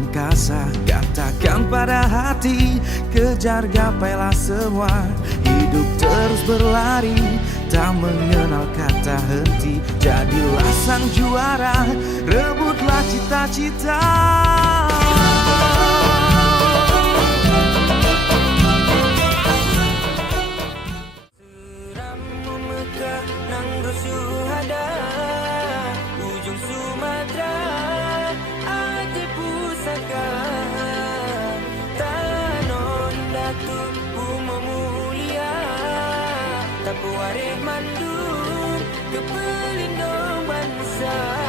angkasa. Katakan pada hati, kejar gapailah semua. Hidup terus berlari, tak mengenal kata henti. Jadilah sang juara, rebutlah cita-cita. Seram memekah nang rusuhada, ujung Sumatera, Aceh pusaka. Tanah indah tu bumi mulia, Tapu Arif Mandung ke pelindung bangsa.